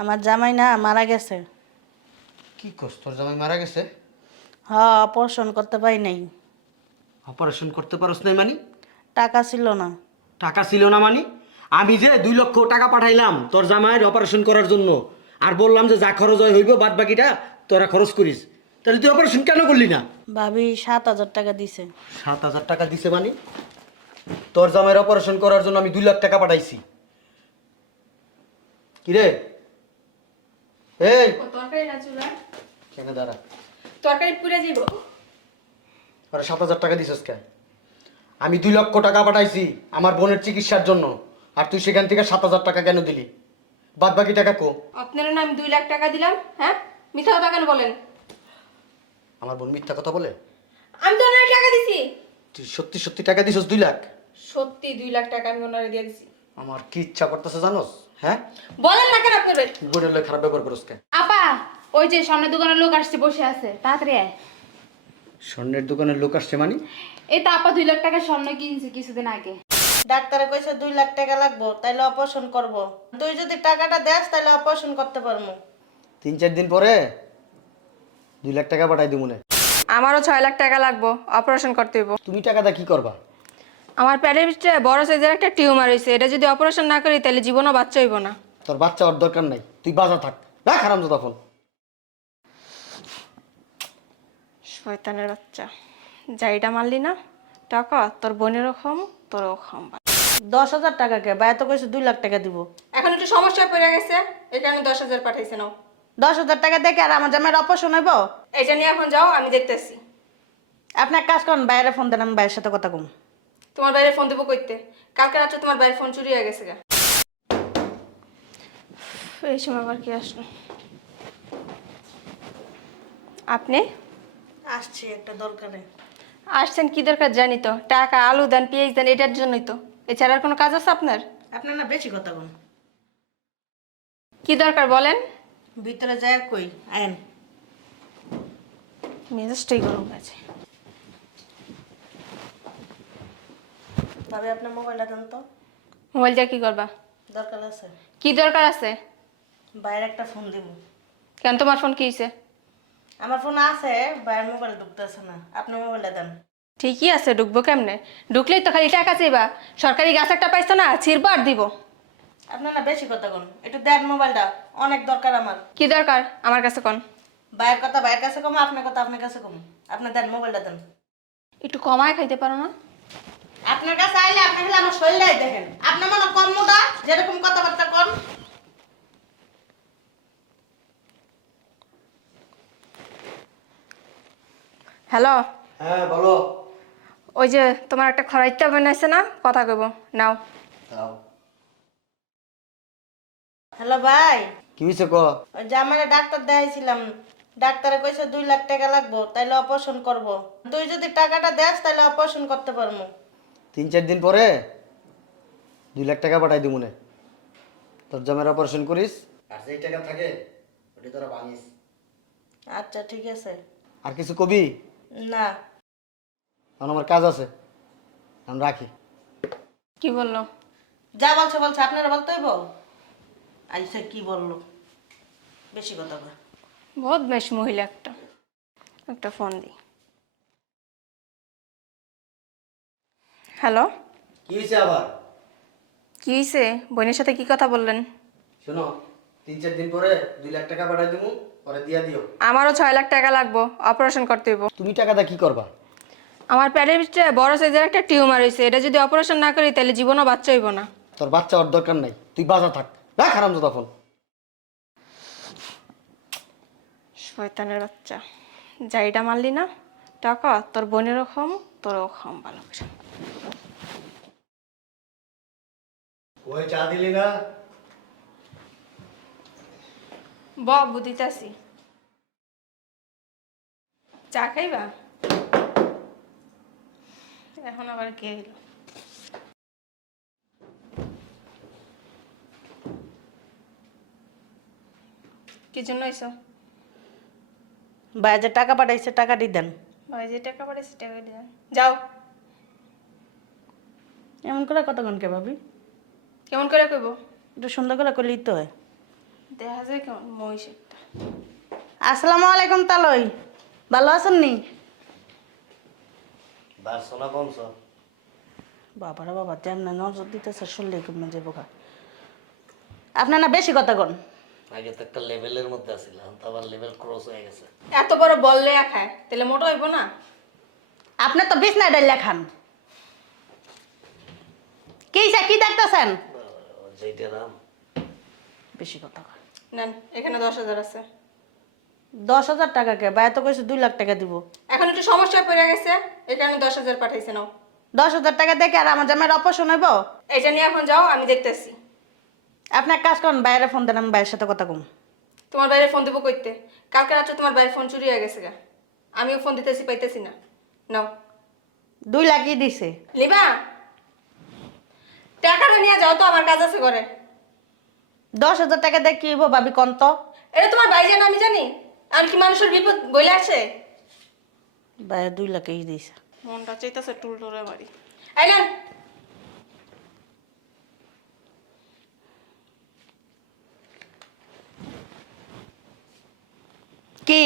আমার জামাই না মারা গেছে। কি করছ তোর জামাই মারা গেছে? হ অপারেশন করতে পারি নাই। অপারেশন করতে পারস নাই মানি? টাকা ছিল না। টাকা ছিল না মানি? আমি যে দুই লক্ষ টাকা পাঠাইলাম তোর জামাইয়ের অপারেশন করার জন্য আর বললাম যে যা খরচ হয় হইব বাদ বাকিটা তোরা খরচ করিস। তাহলে তুই অপারেশন কেন করলি না? ভাবি সাত হাজার টাকা দিছে। সাত হাজার টাকা দিছে মানি? তোর জামাইয়ের অপারেশন করার জন্য আমি দুই লাখ টাকা পাঠাইছি। কিরে? এই। তরকারি না চুলা কেন দাঁড়া। তরকারি পুড়ে যাব আরে সাত হাজার টাকা দিছিস আমি দুই লক্ষ টাকা পাঠাইছি আমার বোনের চিকিৎসার জন্য। আর তুই সেখান থেকে সাত হাজার টাকা কেন দিলি? বাদ বাকি টাকা কো। আপনারা না আমি দুই লাখ টাকা দিলাম হ্যাঁ? মিথ্যা কথা কেন বলেন? আমার বোন মিথ্যা কথা বলে? আমি তো ওনারে টাকা দিছি। তুই সত্যি সত্যি টাকা দিছিস দুই লাখ? সত্যি দুই লাখ টাকা আমি ওনারে দিয়ে দিছি। আমার কি ইচ্ছা করতেছে জানোস? হ্যাঁ? বলেন না কেন আপনার বোনের লোক খারাপ ব্যবহার করস কে আপা ওই যে সামনে দোকানের লোক আসছে বসে আছে তাড়াতাড়ি আয়। স্বর্ণের দোকানের লোক আসছে মানি? এই তো আপা দুই লাখ টাকা স্বর্ণ কিনছে কিছুদিন আগে। ডাক্তারে কইছে দুই লাখ টাকা লাগবো তাইলে অপারেশন করব। তুই যদি টাকাটা দেস তাহলে অপারেশন করতে পারব তিন চার দিন পরে দুই লাখ টাকা পাঠাই দিব আমারও ছয় লাখ টাকা লাগবো অপারেশন করতে হইব। তুমি টাকাটা কি করবা? আমার পেটের ভিতরে বড় সাইজের একটা টিউমার হয়েছে এটা যদি অপারেশন না করি তাহলে জীবনও বাচ্চা হইব না। তোর বাচ্চা ওর দরকার নাই তুই বাজা থাক। না খারাপ তখন শয়তানের বাচ্চা। যাইটা মারলি না টাকা তোর বোনেরও খাম তোরও খাম দশ হাজার টাকা কে? ভাই তো কইছে দুই লাখ টাকা দিব। এখন একটু সমস্যা পড়ে গেছে এই কারণে দশ হাজার পাঠাইছে নাও। দশ হাজার টাকা দেখে আর আমার জামাইয়ের অপারেশন হইব? এটা নিয়ে এখন যাও আমি দেখতেছি। আপনি এক কাজ করুন বাইরে ফোন দেন আমি ভাইয়ের সাথে কথা কম। তোমার বাইরে ফোন দেবো করতে কালকে রাত্রে তোমার বাইরে ফোন চুরি হয়ে গেছে গা। এই সময় আবার কি আসলো? আপনি? আসছি একটা দরকারে। আসছেন কি দরকার জানি তো? টাকা আলু দেন পেঁয়াজ দেন এটার জন্যই তো। এছাড়া আর কোনো কাজ আছে আপনার? আপনার না বেশি কথা কোন কি দরকার বলেন? ভিতরে যায় কই আইন মেজাজটাই গরম আছে ভাবি আপনার মোবাইলটা দেন তো। মোবাইল দিয়ে কি করবা? দরকার আছে। কি দরকার আছে? বাইরে একটা ফোন দিব। কেন তোমার ফোন কি হয়েছে আমার ফোন আছে বাইরের মোবাইল ঢুকতেছে না। আপনার মোবাইলটা দেন। ঠিকই আছে ঢুকবো কেমনে? ঢুকলেই তো খালি টাকা চাইবা। সরকারি গাছ একটা পাইছো না ছিড়বো আর দিব। আপনার না বেশি কথা কোন। একটু দেন মোবাইলটা অনেক দরকার আমার। কি দরকার? আমার কাছে কোন। বাইরের কথা বাইরের কাছে কম আপনার কথা আপনার কাছে কম। আপনার দেন মোবাইলটা দেন। একটু কমায় খাইতে পারো না? আপনার কাছে আইলে আপনি খালি আমার শরীরটাই দেখেন। আপনার মনে কম মোটা যেরকম কথাবার্তা কন। হ্যালো? হ্যাঁ বলো। ওই যে তোমার একটা খরাইটা বানাইছে না? কথা কইব নাও। দাও হ্যালো ভাই। কি হয়েছে ক? ওই যে আমার ডাক্তার দেখাইছিলাম। ডাক্তারে কইছে দুই লাখ টাকা লাগবো তাইলে অপারেশন করব। তুই যদি টাকাটা দেস তাহলে অপারেশন করতে পারব তিন চার দিন পরে দুই লাখ টাকা পাঠাই দিব মনে তোর জামের অপারেশন করিস। আর যেই টাকা থাকে ওটি তোরা ভাঙিস আচ্ছা ঠিক আছে। আর কিছু কবি? না। কারণ আমার কাজ আছে। আমি রাখি। কি বলল? যা বলছে বলছে। আপনারা বলতে হইব? আইসা কি বলল? বেশি কথা বহুত বেশ মহিলা একটা। একটা ফোন দিই হ্যালো? কি হয়েছে আবার? কি হয়েছে বোনের সাথে কি কথা বললেন? শোনো তিন চার দিন পরে দুই লাখ টাকা পাঠাই দিব পরে দিয়া দিও। আমারও ছয় লাখ টাকা লাগবো অপারেশন করতে হইব। তুমি টাকাটা কি করবা? আমার পেটের ভিতরে বড় সাইজের একটা টিউমার হয়েছে এটা যদি অপারেশন না করি তাহলে জীবনও বাচ্চা হইব না। তোর বাচ্চা ওর দরকার নাই তুই বাজা থাক। না খারাপ তো তখন শয়তানের বাচ্চা। যাইটা মারলি না টাকা তোর বোনেরও খাম তোরও খাম ভালো করে ওই চা দিলি না? বাবু দিতাছি। চা খাইবা? এখন আবার কে এলো? কি জন্য এসো ভাই যে টাকা পাঠাইছে টাকাটি দেন। ভাই যে টাকা পাঠাইছি টাকা দিয়ে যাও। এমন করে কতক্ষণ কে ভাবি? কেমন করে কইব? একটু সুন্দর করে করলেই তো হয়। দেখা যায় কেমন মহিষ একটা। আসসালামু আলাইকুম তালই ভালো আছেন নি? বারশোনা কমছ? বাবারা বাবা যেমন নজর দিতেছে শুনলে কমে যাব গা। আপনার না বেশি কথা কন। আগে তো একটা লেভেলের মধ্যে আসছিলাম তো আবার লেভেল ক্রস হয়ে গেছে। এত বড় বল বললে খায় তাহলে মোটো হইব না? আপনি তো বিছনায় ডাইলা খান কি কি দেখতেছেন? যেটা দাম। বেশি কথা কন নেন এখানে দশ হাজার আছে। দশ হাজার টাকা কে? বাইরে তো কইছে দুই লাখ টাকা দিব। এখন একটু সমস্যা পড়ে গেছে এই কারণে দশ হাজার পাঠাইছে নাও। দশ হাজার টাকা দেখে আর আমার জামাইয়ের অপারেশন হইব? এটা নিয়ে এখন যাও আমি দেখতেছি। আপনি এক কাজ করুন বাইরে ফোন দেন আমি বাইরের সাথে কথা কম। তোমার বাইরে ফোন দেবো কইতে। কালকে রাত্রে তোমার বাইরে ফোন চুরি হয়ে গেছে গা। আমিও ফোন দিতেছি পাইতেছি না। নাও। দুই লাখই দিছে। লিবা? টাকাটা নিয়ে যাও তো আমার কাজ আছে ঘরে। দশ হাজার টাকা দিয়ে কি হইব ভাবি কন তো? এটা তোমার ভাই জান আমি জানি। আর কি মানুষের বিপদ বলে আসে বাইরে দুই লাখই দিছে। মনটা চাইতেছে টুল টুলে বাড়ি আইলেন কি?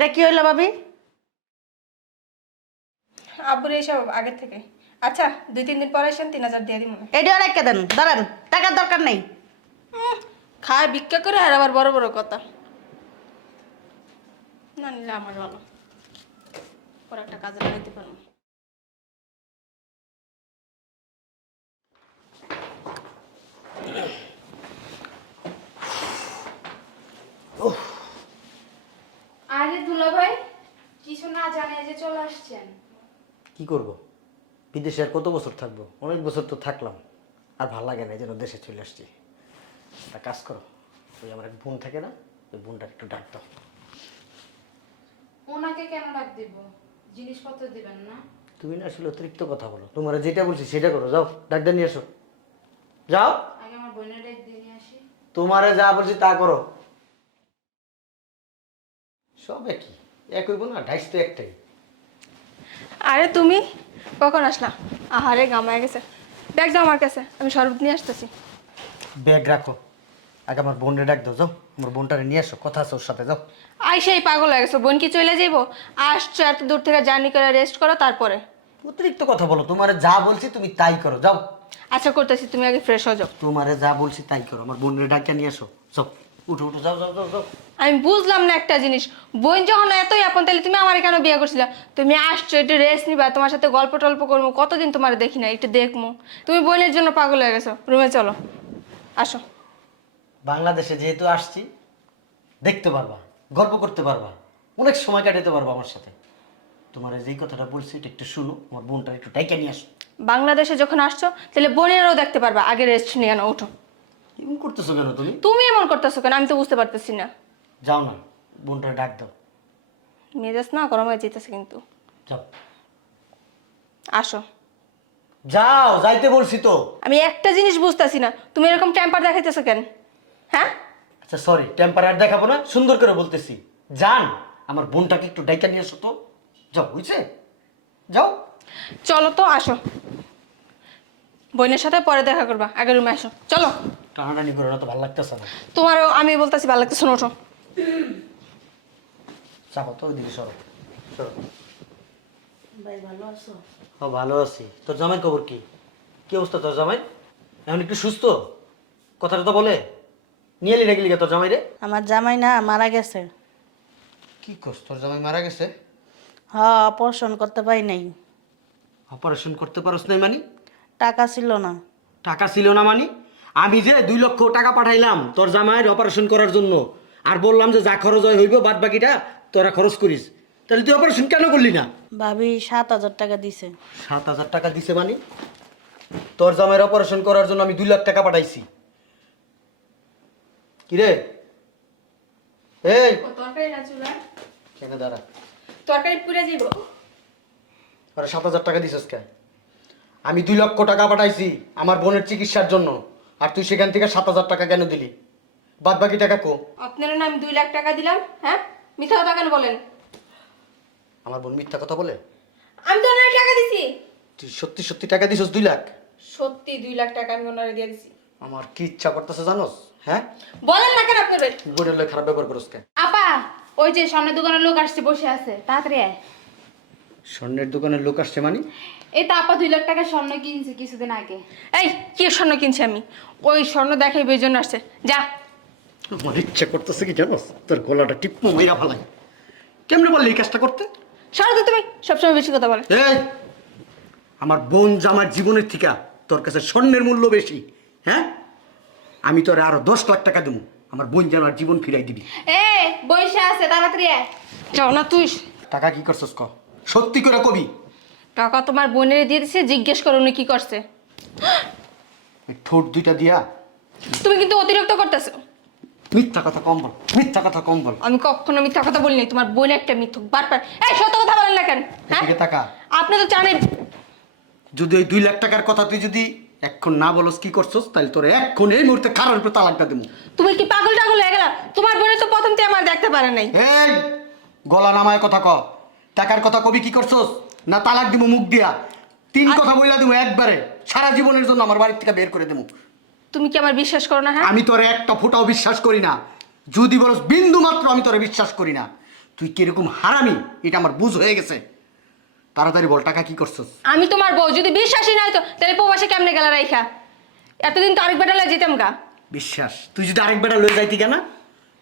এটা কি হইল ভাবি? আব্বুর এইসব আগের থেকে। আচ্ছা দুই তিন দিন পরে আসেন তিন হাজার দিয়ে দিই মনে এটাও রেখে দেন ধরেন টাকার দরকার নেই। খায় ভিক্ষা করে আর আবার বড় বড় কথা। না নিলে আমার ভালো। পরে একটা কাজে লাগাইতে পারব। আরে দুলা ভাই কিছু না জানে যে চলে আসছেন। কি করব? বিদেশে আর কত বছর থাকব? অনেক বছর তো থাকলাম। আর ভালো লাগে না জন্য দেশে চলে আসছি। একটা কাজ করো ওই আমার এক বোন থাকে না ওই বোনটার একটু ডাক দাও। ওনাকে কেন ডাক দিব? জিনিসপত্র দিবেন না? তুমি না আসলে অতিরিক্ত কথা বলো। তোমার যেটা বলছি সেটা করো। যাও ডাক্তার নিয়ে এসো। যাও। আগে আমার বোনের ডাক দিয়ে নিয়ে আসি। তোমারে যা বলছি তা করো। সব একই। এক হইব না ঢাইস তো একটাই। আরে তুমি কখন আসলা? আহারে গামায় গেছে। দেখ যাও আমার কাছে আমি শরবত নিয়ে আসতেছি। ব্যাগ রাখো। আগে আমার বোনরে ডাক দাও যাও। আমার বোনটারে নিয়ে এসো কথা আছে ওর সাথে যাও। আই সেই পাগল হয়ে গেছে বোন কি চলে যাইবো? আসছো এত দূর থেকে জার্নি করে রেস্ট করো তারপরে। অতিরিক্ত কথা বলো তোমারে যা বলছি তুমি তাই করো যাও। আচ্ছা করতেছি তুমি আগে ফ্রেশ হয়ে যাও। তোমারে যা বলছি তাই করো আমার বোনের ডাক্তার নিয়ে এসো যাও। উঠো উঠো যাও যাও যাও যাও। আমি বুঝলাম না একটা জিনিস। বোন যখন এতই আপন তাহলে তুমি আমার কেন বিয়ে করছিলে? তুমি আসছো একটু রেস্ট নিবা তোমার সাথে গল্প টল্প করব কতদিন তোমার দেখি না একটু দেখব। তুমি বোনের জন্য পাগল হয়ে গেছো রুমে চলো আসো। বাংলাদেশে যেহেতু আসছি দেখতে পারবা গল্প করতে পারবা অনেক সময় কাটাতে পারবা আমার সাথে। তোমার যেই কথাটা বলছি এটা একটু শুনো আমার বোনটা একটু ডাইকা নিয়ে আসো। বাংলাদেশে যখন আসছো তাহলে বোনেরও দেখতে পারবা আগে রেস্ট নিয়ে নাও ওঠো এমন করতেছো কেন তুমি? তুমি এমন করতেছো কেন? আমি তো বুঝতে পারতেছি না। যাও না বোনটা ডাক দাও। মেজাজ না গরম হয়ে যেতেছে কিন্তু। যাও। আসো। যাও যাইতে বলছি তো। আমি একটা জিনিস বুঝতেছি না। তুমি এরকম টেম্পার দেখাইতেছো কেন? হ্যাঁ? আচ্ছা সরি টেম্পারার দেখাবো না সুন্দর করে বলতেছি। যান আমার বোনটাকে একটু ডাইকা নিয়ে এসো তো। যাও বুঝছে যাও। চলো তো আসো। বোনের সাথে পরে দেখা করবা আগে রুমে আসো। চলো। টানাটানি করে তো ভালো লাগতেছে না। তোমারও আমি বলতেছি ভালো লাগতেছে না ওঠো। চাপো তো ওইদিকে সরো। সরো। ভাই ভালো আছো? ও ভালো আছি। তোর জামাইয়ের খবর কি? কি অবস্থা তোর জামাই? এখন একটু সুস্থ? কথাটা তো বলে। নিয়ে এলি নাকি লিগা তোর জামাই রে আমার জামাই না মারা গেছে। কি করছ তোর জামাই মারা গেছে? হ্যাঁ অপারেশন করতে পারি নাই। অপারেশন করতে পারস নাই মানি? টাকা ছিল না। টাকা ছিল না মানে? আমি যে দুই লক্ষ টাকা পাঠাইলাম তোর জামাইয়ের অপারেশন করার জন্য আর বললাম যে যা খরচ হয় হইব বাদ বাকিটা তোরা খরচ করিস। তাহলে তুই অপারেশন কেন করলি না? ভাবি সাত হাজার টাকা দিছে। সাত হাজার টাকা দিছে মানি? তোর জামাইয়ের অপারেশন করার জন্য আমি দুই লাখ টাকা পাঠাইছি। কিরে? এই! তরকারি না চুলা কেন দাঁড়া। তরকারি পুড়ে যাইব। আরে সাত হাজার টাকা দিছিস কে? আমি দুই লক্ষ টাকা পাঠাইছি আমার বোনের চিকিৎসার জন্য। আর তুই সেখান থেকে সাত হাজার টাকা কেন দিলি? বাদ বাকি টাকা কো। আপনারা না আমি দুই লাখ টাকা দিলাম হ্যাঁ? মিথ্যা কথা কেন বলেন? আমার বোন মিথ্যা কথা বলে? আমি তো ওনারে টাকা দিছি। তুই সত্যি সত্যি টাকা দিছস দুই লাখ? সত্যি দুই লাখ টাকা আমি ওনারে দিয়ে দিছি। আমার কি ইচ্ছা করতেছে জানোস? হ্যাঁ? বলেন না আপনার ভাই বোনের লোক খারাপ ব্যবহার করস কেন আপা ওই যে সামনে দোকানের লোক আসছে বসে আছে। তাড়াতাড়ি আয়। স্বর্ণের দোকানের লোক আসছে মানে? এই তো আপা দুই লাখ টাকা স্বর্ণ কিনছে কিছুদিন আগে। এই কি স্বর্ণ কিনছি আমি? ওই স্বর্ণ দেখাই ওই জন্য আসছে। যা। আমার ইচ্ছা করতেছে কি জানোস? তোর গলাটা টিপ্পো মেরা ফালাই। কেমনে বললি এই কাজটা করতে? সরো তো তুমি সবসময় বেশি কথা বলে। এই আমার বোন জামার জীবনের থেকে তোর কাছে স্বর্ণের মূল্য বেশি হ্যাঁ? আমি তোর আরও দশ লাখ টাকা দেবো। আমার বোন জামার জীবন ফিরাই দিবি। এ বসে আছে তাড়াতাড়ি আয়। যাও না তুই। টাকা কি করছস ক? সত্যি করে কবি। টাকা তোমার বোনের দিয়ে দিছে জিজ্ঞেস করো উনি কি করছে। এই ঠোঁট দুইটা দিয়া। তুমি কিন্তু অতিরিক্ত করতেছো। মিথ্যা কথা কম বল মিথ্যা কথা কম বল। আমি কখনো মিথ্যা কথা বলিনি তোমার বোন একটা মিথ্যুক বারবার। এই সত্য কথা বলেন না কেন? হ্যাঁ? এদিকে টাকা আপনি তো জানেন। যদি ওই দুই লাখ টাকার কথা তুই যদি এক্ষণ না বলস কি করছস? তাহলে তোর এক্ষণ এই মুহূর্তে কারোর উপরে তালাকটা দেবো তুমি কি পাগল টাগল হয়ে গেলা? তোমার বোনে তো প্রথম থেকে আমার দেখতে পারে নাই। এই গলা নামায় কথা ক টাকার কথা কবি কি করছস? না তালাক দিব মুখ দিয়া। তিন কথা বইলা দিব একবারে। সারা জীবনের জন্য আমার বাড়ির থেকে বের করে দেবো তুমি কি আমার বিশ্বাস করো না হ্যাঁ? আমি তোরে একটা ফোঁটাও বিশ্বাস করি না। যদি বলস বিন্দু মাত্র আমি তোরে বিশ্বাস করি না। তুই কীরকম হারামি এটা আমার বুঝ হয়ে গেছে। তাড়াতাড়ি বল টাকা কি করছস? আমি তোমার বউ যদি বিশ্বাসই নাই তো তাহলে প্রবাসে কেমনে গেলা রাইখা? এতদিন তো আরেক বেটা লয়ে যেতাম গা। বিশ্বাস। তুই যদি আরেক বেটা লয়ে যাইতি কেনা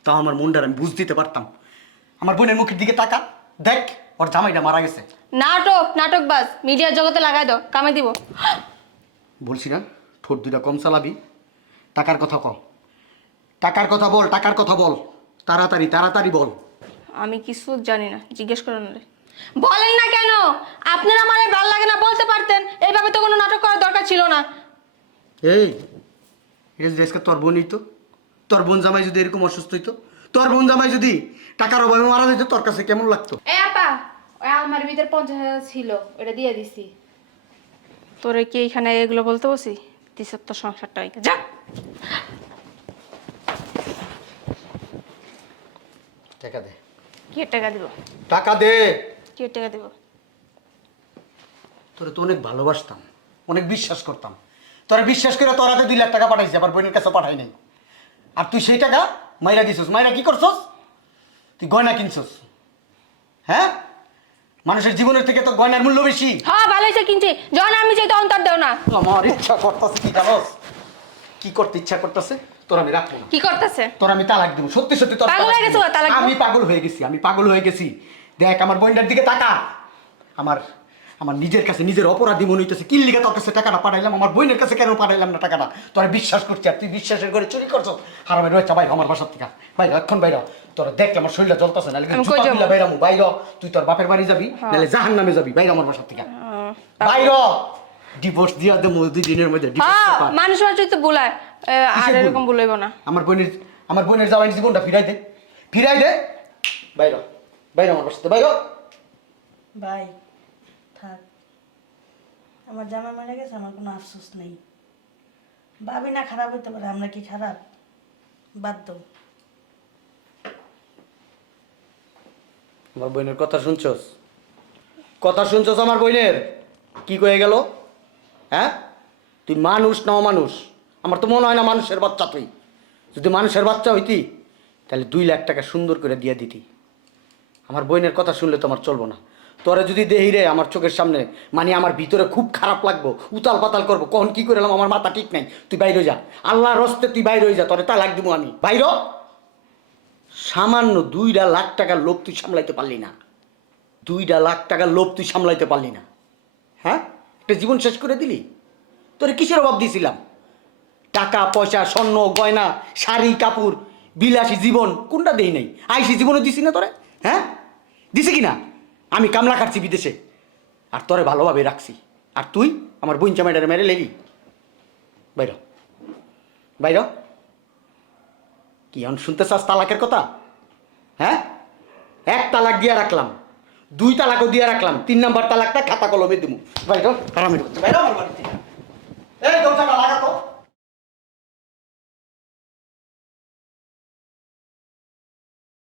তাও আমার মনটার আমি বুঝ দিতে পারতাম। আমার বোনের মুখের দিকে তাকা দেখ। ওর জামাইটা মারা গেছে। নাটক নাটক বাস মিডিয়ার জগতে লাগাই দাও কামে দিব। বলছি না ঠোঁট দুইটা কম চালাবি। টাকার কথা কম টাকার কথা বল টাকার কথা বল। তাড়াতাড়ি তাড়াতাড়ি বল। আমি কিছু জানি না জিজ্ঞেস করো না। রে। বলেন না কেন? আপনার আমার ভালো লাগে না বলতে পারতেন। এইভাবে তো কোনো নাটক করার দরকার ছিল না। এই যদি আজকে তোর বোনই তো তোর বোন জামাই যদি এরকম অসুস্থ হইতো তোর বোন জামাই যদি টাকার অভাবে মারা যেত তোর কাছে কেমন লাগতো? এ আপা ওই আলমারির ভিতরে পঞ্চাশ হাজার ছিল ওটা দিয়ে দিছি। তোরে কি এইখানে এগুলো বলতে বসি দিসের তো সংসারটা হইকে যা! টাকা দে। কি টাকা দিব? টাকা দে! কি টাকা দিব? তোরে তো অনেক ভালোবাসতাম অনেক বিশ্বাস করতাম। তোরা বিশ্বাস করে তোর হাতে দুই লাখ টাকা পাঠাইছি আবার বোনের কাছে পাঠাই নাই। আর তুই সেই টাকা মাইরা দিছস মাইরা কি করছস? তুই গয়না কিনছস। হ্যাঁ? মানুষের জীবনের থেকে তো গয়নার মূল্য বেশি। হ্যাঁ ভালো হয়েছে কিনছি। যখন আমি চাই অন্তর দেও না। আমার ইচ্ছা করতেছে কি জানোস? কি করতে ইচ্ছা করতেছে? তোর আমি রাখব না। কি করতেছে? তোর আমি তালাক দেবো। সত্যি সত্যি তোর পাগল হয়ে গেছো, তালাক আমি পাগল হয়ে গেছি আমি পাগল হয়ে গেছি। দেখ আমার বোনটার দিকে তাকা। আমার আমার নিজের কাছে নিজের অপরাধী মনে হইতেছে কি লিখে তোর কাছে টাকাটা পাঠাইলাম আমার বোনের কাছে কেন পাঠাইলাম না টাকাটা? তোরা বিশ্বাস করছি আর তুই বিশ্বাসের করে চুরি করছ। হারামে রয়েছে বাইরে আমার বাসার থেকে। বাইরে এখন বাইরে তোরা দেখ আমার শরীরটা জ্বলতেছে না বাইরামু বাইর তুই তোর বাপের বাড়ি যাবি নাহলে জাহান নামে যাবি বাইরে আমার বাসার থেকে। বাইর ডিভোর্স দিয়া দেবো দুই দিনের মধ্যে হ্যাঁ। মানুষ মানুষ তো বোলায় আর এরকম বলইব না। আমার বোনের আমার বোনের জামাই জীবনটা ফিরাই দে। ফিরাই দে। বাইর বাইর আমার বাসাতে বাইর ভাই থাক আমার জামা মারা গেছে, আমার কোনো আফসোস নেই। ভাবি না খারাপ হইতে পারে, আমরা কি খারাপ? দাও। আমার বোনের কথা শুনছস? কথা শুনছস আমার বোনের? কি কয়ে গেল? হ্যাঁ? তুই মানুষ না মানুষ আমার তো মনে হয় না মানুষের বাচ্চা তুই। যদি মানুষের বাচ্চা হইতি, তাহলে দুই লাখ টাকা সুন্দর করে দিয়ে দিতি। আমার বোনের কথা শুনলে তো আমার চলবো না। তোরা যদি দেহি রে আমার চোখের সামনে মানে আমার ভিতরে খুব খারাপ লাগবো, উতাল পাতাল করব, কখন কি করে আমার মাথা ঠিক নাই, তুই বাইরে যা। আল্লাহ রস্তে তুই বাইরে যা, তোরে তালাক দিব আমি। বাইর সামান্য দুইটা লাখ টাকার লোভ তুই সামলাইতে পারলি না। দুইটা লাখ টাকার লোভ তুই সামলাইতে পারলি না। হ্যাঁ? একটা জীবন শেষ করে দিলি? তোরে কিসের অভাব দিয়েছিলাম টাকা, পয়সা, স্বর্ণ, গয়না, শাড়ি, কাপড়, বিলাসী জীবন, কোনটা দেই নাই? আইসি জীবনও দিছি না তোরে? হ্যাঁ? দিছে কি না আমি কামলা কাটছি বিদেশে। আর তোরে ভালোভাবে রাখছি। আর তুই আমার বোন চামাইটারে মেরে লেলি বাইর বাইর কি এখন শুনতে চাস তালাকের কথা? হ্যাঁ? এক তালাক দিয়ে রাখলাম। দুই তালাকও দিয়ে রাখলাম। তিন নাম্বার তালাকটা খাতা কলমে দিমু। বাইর আরামের বাইর আমার বাড়িতে। এই দরজাটা লাগাই